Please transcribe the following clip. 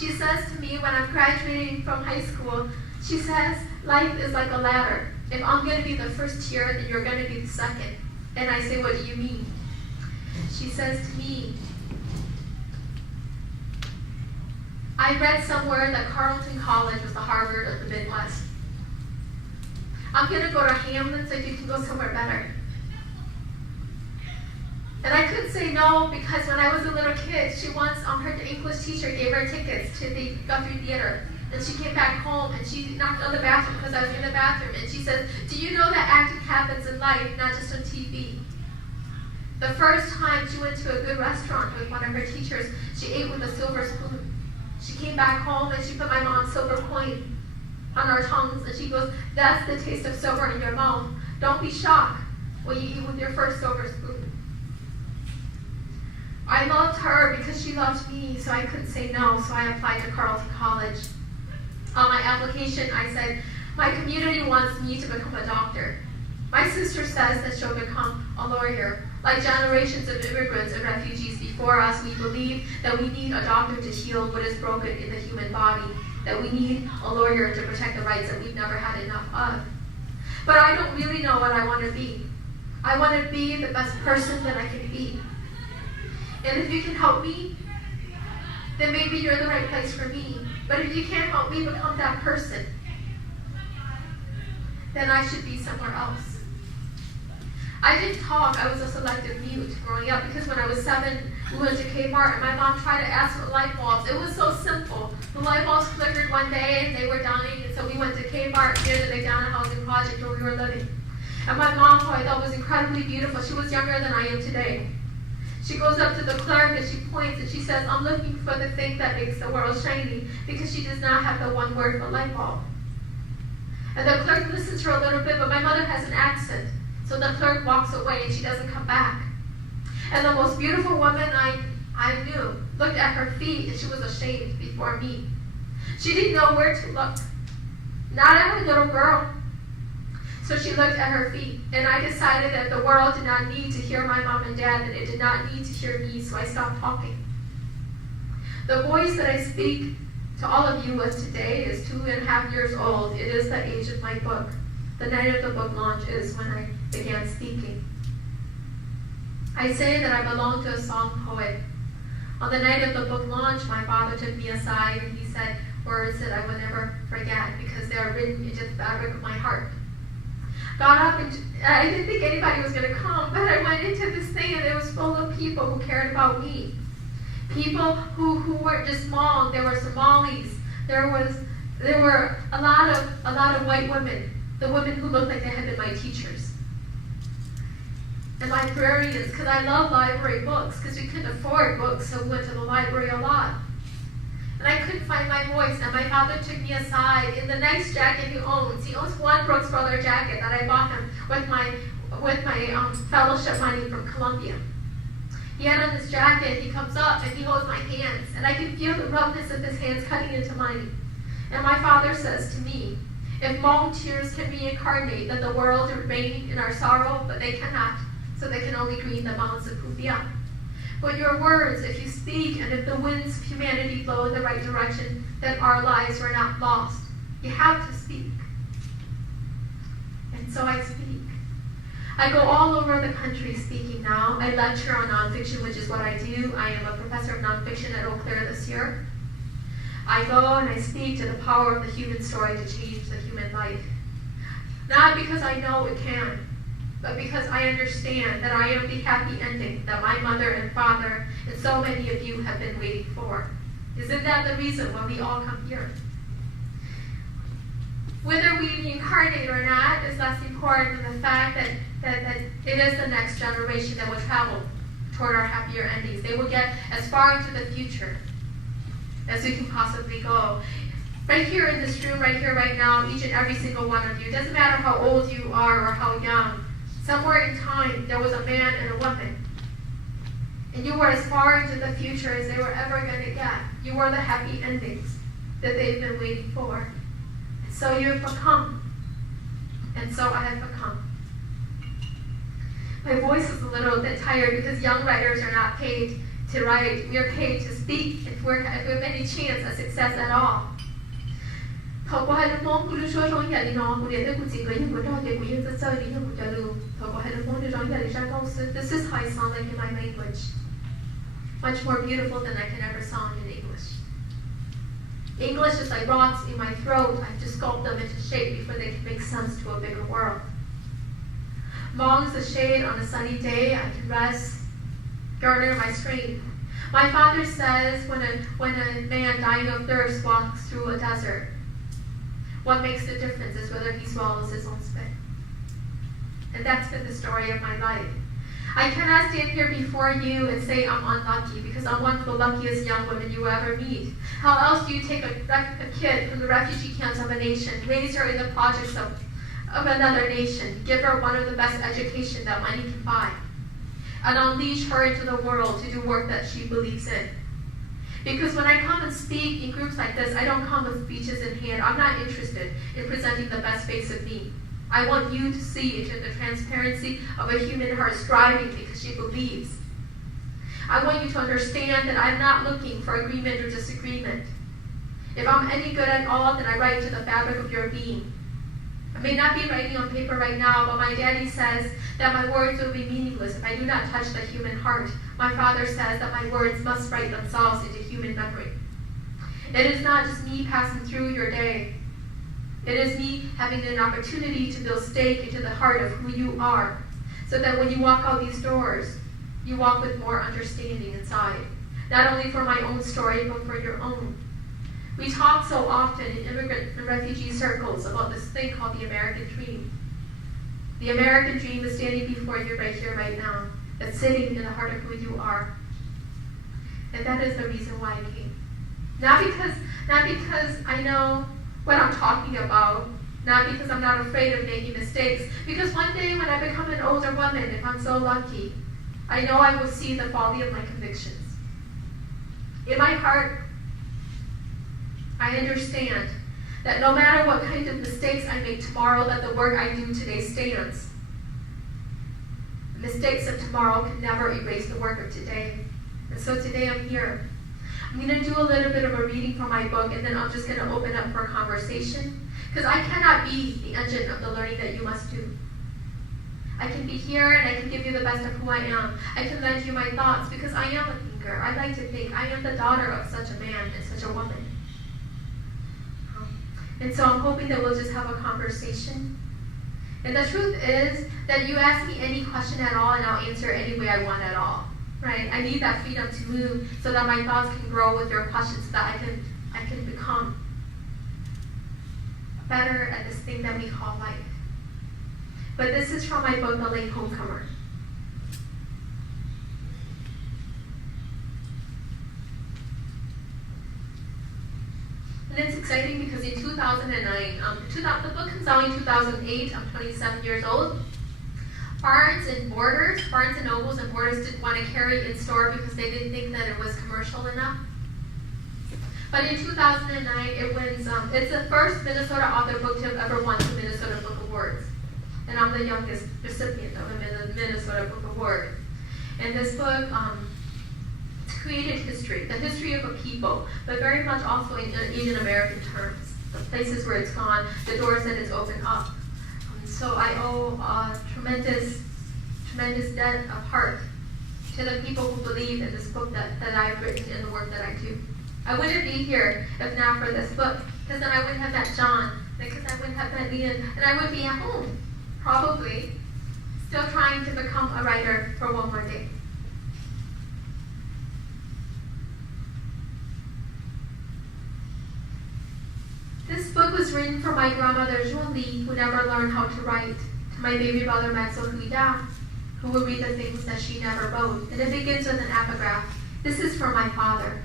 She says to me when I'm graduating from high school, she says, life is like a ladder. If I'm going to be the first tier, then you're going to be the second. And I say, what do you mean? She says to me, I read somewhere that Carleton College was the Harvard of the Midwest. I'm going to go to Hamlin so you can go somewhere better. And I couldn't say no because when I was a little kid, she once, her English teacher gave her tickets to the Guthrie Theater. And she came back home and she knocked on the bathroom because I was in the bathroom. And she said, do you know that acting happens in life, not just on TV? The first time she went to a good restaurant with one of her teachers, she ate with a silver spoon. She came back home and she put my mom's silver coin on our tongues. And she goes, that's the taste of silver in your mouth. Don't be shocked when you eat with your first silver spoon. I loved her because she loved me, so I couldn't say no, so I applied to Carleton College. On my application, I said, my community wants me to become a doctor. My sister says that she'll become a lawyer. Like generations of immigrants and refugees before us, we believe that we need a doctor to heal what is broken in the human body, that we need a lawyer to protect the rights that we've never had enough of. But I don't really know what I want to be. I want to be the best person that I can be. And if you can help me, then maybe you're the right place for me. But if you can't help me become that person, then I should be somewhere else. I didn't talk. I was a selective mute growing up because when I was 7, we went to Kmart and my mom tried to ask for light bulbs. It was so simple. The light bulbs flickered one day and they were dying, and so we went to Kmart near the McDonough housing project where we were living. And my mom, who I thought was incredibly beautiful, she was younger than I am today. She goes up to the clerk and she points and she says, I'm looking for the thing that makes the world shiny, because she does not have the one word for light bulb. And the clerk listens to her a little bit, but my mother has an accent. So the clerk walks away and she doesn't come back. And the most beautiful woman I knew looked at her feet and she was ashamed before me. She didn't know where to look. Not at her little girl. So she looked at her feet, and I decided that the world did not need to hear my mom and dad, and it did not need to hear me, so I stopped talking. The voice that I speak to all of you with today is 2.5 years old. It is the age of my book. The night of the book launch is when I began speaking. I say that I belong to a song poet. On the night of the book launch, my father took me aside, and he said words that I will never forget because they are written into the fabric of my heart. Got up and I didn't think anybody was going to come, but I went into this thing and it was full of people who cared about me. People who weren't just Hmong. There were Somalis. There were a lot of white women, the women who looked like they had been my teachers. And librarians, because I love library books, because we couldn't afford books, so we went to the library a lot. And I couldn't find my voice, and my father took me aside in the nice jacket he owns. He owns one Brooks Brothers jacket that I bought him with my fellowship money from Columbia. He had on his jacket, he comes up and he holds my hands, and I can feel the roughness of his hands cutting into mine. And my father says to me, if Hmong tears can reincarnate, then the world remain in our sorrow, but they cannot, so they can only green the mountains of Pupia. But your words, if you speak, and if the winds of humanity blow in the right direction, then our lives were not lost. You have to speak. And so I speak. I go all over the country speaking now. I lecture on nonfiction, which is what I do. I am a professor of nonfiction at Eau Claire this year. I go and I speak to the power of the human story to change the human life. Not because I know it can, but because I understand that I am the happy ending that my mother and father and so many of you have been waiting for. Isn't that the reason why we all come here? Whether we reincarnate or not is less important than the fact that it is the next generation that will travel toward our happier endings. They will get as far into the future as we can possibly go. Right here in this room, right here, right now, each and every single one of you, it doesn't matter how old you are or how young, somewhere in time, there was a man and a woman. And you were as far into the future as they were ever going to get. You were the happy endings that they've been waiting for. And so you have become. And so I have become. My voice is a little bit tired because young writers are not paid to write. We are paid to speak if we have any chance of success at all. 透过海的梦，不是说从眼里呢，我连对古几个英国照的古英在这里，我就录。透过海的梦，这张眼里山告诉 This is how I sound like in my language. Much more beautiful than I can ever sound in English. English is like rocks in my throat. I have to sculpt them into shape before they can make sense to a bigger world. Hmong is the shade on a sunny day. I can rest, garner my strength. My father says when a man dying of thirst walks through a desert, what makes the difference is whether he swallows his own spit. And that's been the story of my life. I cannot stand here before you and say I'm unlucky because I'm one of the luckiest young women you will ever meet. How else do you take a kid from the refugee camps of a nation, raise her in the projects of another nation, give her one of the best education that money can buy, and unleash her into the world to do work that she believes in? Because when I come and speak in groups like this, I don't come with speeches in hand. I'm not interested in presenting the best face of me. I want you to see into the transparency of a human heart striving because she believes. I want you to understand that I'm not looking for agreement or disagreement. If I'm any good at all, then I write to the fabric of your being. I may not be writing on paper right now, but my daddy says that my words will be meaningless if I do not touch the human heart. My father says that my words must write themselves into human memory. It is not just me passing through your day. It is me having an opportunity to build stake into the heart of who you are, so that when you walk out these doors, you walk with more understanding inside, not only for my own story, but for your own. We talk so often in immigrant and refugee circles about this thing called the American dream. The American dream is standing before you right here, right now. It's sitting in the heart of who you are. And that is the reason why I came. Not because I know what I'm talking about, not because I'm not afraid of making mistakes, because one day when I become an older woman, if I'm so lucky, I know I will see the folly of my convictions. In my heart, I understand that no matter what kind of mistakes I make tomorrow, that the work I do today stands. The mistakes of tomorrow can never erase the work of today. And so today I'm here. I'm going to do a little bit of a reading from my book, and then I'm just going to open up for a conversation, because I cannot be the engine of the learning that you must do. I can be here and I can give you the best of who I am. I can lend you my thoughts because I am a thinker. I like to think. I am the daughter of such a man and such a woman. And so I'm hoping that we'll just have a conversation. And the truth is that you ask me any question at all and I'll answer any way I want at all. Right? I need that freedom to move so that my thoughts can grow with your questions, so that I can become better at this thing that we call life. But this is from my book, The Latehomecomer. And it's exciting because in 2009, the book comes out in 2008. I'm 27 years old. Barnes and Nobles and Borders didn't want to carry it in store because they didn't think that it was commercial enough. But in 2009, it wins. It's the first Minnesota author book to have ever won the Minnesota Book Awards. And I'm the youngest recipient of a Minnesota Book Award. And this book created history, the history of a people, but very much also in Asian American terms. The places where it's gone, the doors that it's opened up. So I owe a tremendous debt of heart to the people who believe in this book that I've written and the work that I do. I wouldn't be here if not for this book, because then I wouldn't have met John, because I wouldn't have met Ian, and I would be at home, probably, still trying to become a writer for one more day. This book was written for my grandmother, Jun Lee, who never learned how to write, to my baby brother, Maxwell Huida, who will read the things that she never wrote. And it begins with an epigraph. This is for my father.